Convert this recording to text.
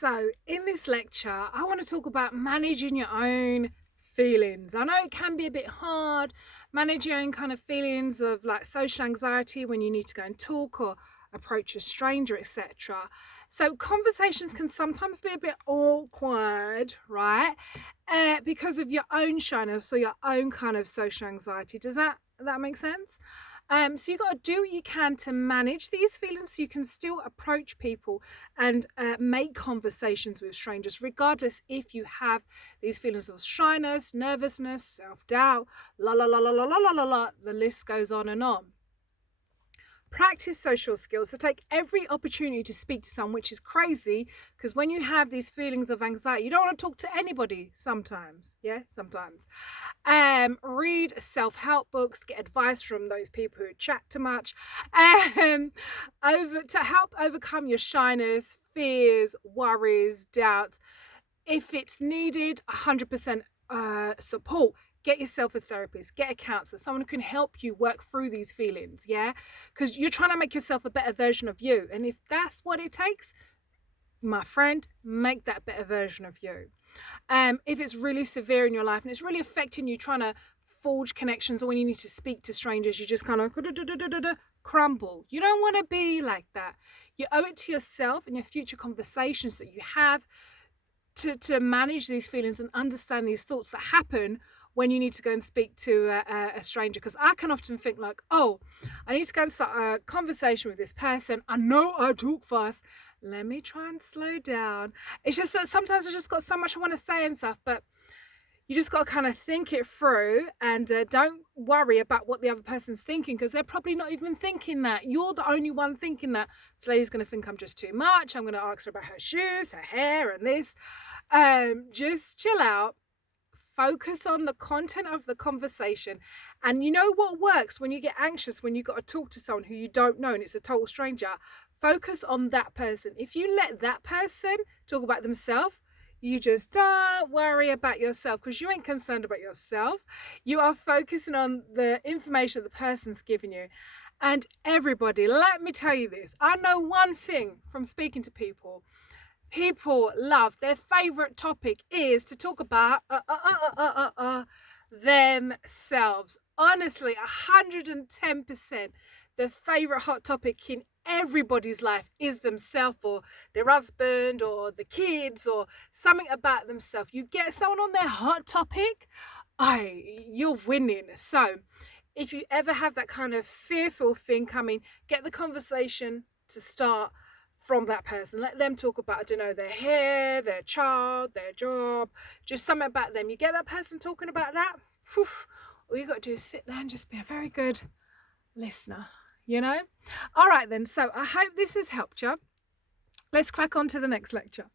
So, in this lecture, I want to talk about managing your own feelings. I know it can be a bit hard, manage your own kind of feelings of like social anxiety when you need to go and talk or approach a stranger, etc. So, conversations can sometimes be a bit awkward, right? Because of your own shyness or your own kind of social anxiety. Does that make sense? So you got to do what you can to manage these feelings so you can still approach people and make conversations with strangers, regardless if you have these feelings of shyness, nervousness, self-doubt, la la la la la la la la la. The list goes on and on. Practice social skills. So take every opportunity to speak to someone, which is crazy because when you have these feelings of anxiety, you don't want to talk to anybody sometimes. Yeah, sometimes. Read self-help books, get advice from those people who chat too much. To help overcome your shyness, fears, worries, doubts. If it's needed, 100% support. Get yourself a therapist, get a counselor, someone who can help you work through these feelings, yeah? Because you're trying to make yourself a better version of you. And if that's what it takes, my friend, make that better version of you. If it's really severe in your life and it's really affecting you, trying to forge connections, or when you need to speak to strangers, you just kind of crumble. You don't want to be like that. You owe it to yourself and your future conversations that you have to manage these feelings and understand these thoughts that happen when you need to go and speak to a stranger. Because I can often think like, oh, I need to go and start a conversation with this person. I know I talk fast. Let me try and slow down. It's just that sometimes I just got so much I want to say and stuff, but you just got to kind of think it through and don't worry about what the other person's thinking because they're probably not even thinking that. You're the only one thinking that. This lady's going to think I'm just too much. I'm going to ask her about her shoes, her hair and this. Just chill out. Focus on the content of the conversation. And you know what works when you get anxious, when you got to talk to someone who you don't know and it's a total stranger? Focus on that person. If you let that person talk about themselves, you just don't worry about yourself because you ain't concerned about yourself. You are focusing on the information that the person's giving you. And everybody, let me tell you this. I know one thing from speaking to people. People love, their favourite topic is to talk about themselves. Honestly, 110%. The favourite hot topic in everybody's life is themselves or their husband or the kids or something about themselves. You get someone on their hot topic, you're winning. So if you ever have that kind of fearful thing coming, get the conversation to start from that person. Let them talk about, I don't know, their hair, their child, their job, just something about them. You get that person talking about that, all you got to do is sit there and just be a very good listener, you know? All right then, so I hope this has helped you. Let's crack on to the next lecture.